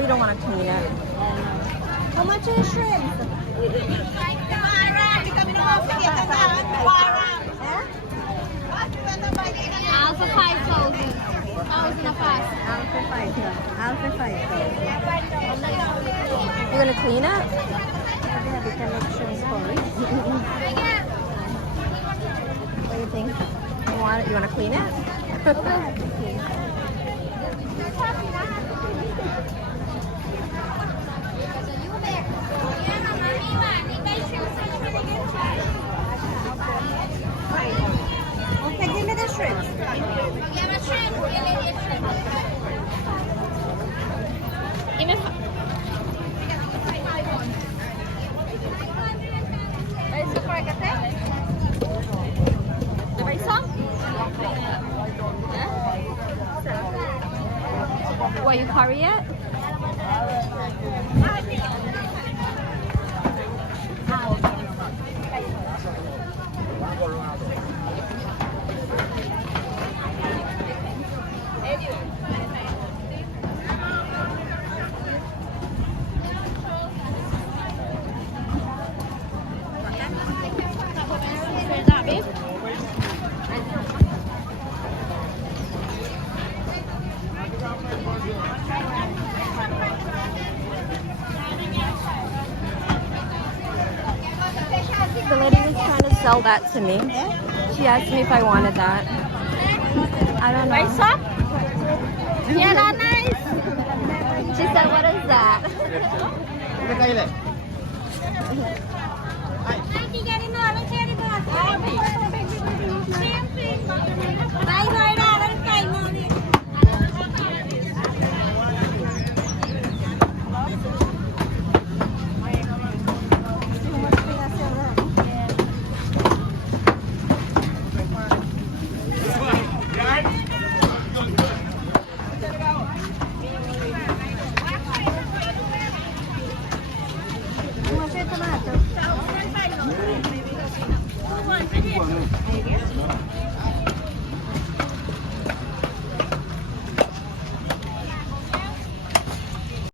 we don't want to clean it. How much is shrimp? Alpha 5,000. Thousand a pass. Alpha 5,000. You're gonna clean it? They have the connections for it. What do you think? You want to clean it? Okay, give me the shrimp. What, you curry it? The lady was trying to sell that to me. She asked me if I wanted that. I don't know. Yeah, that's nice. She said, what is that?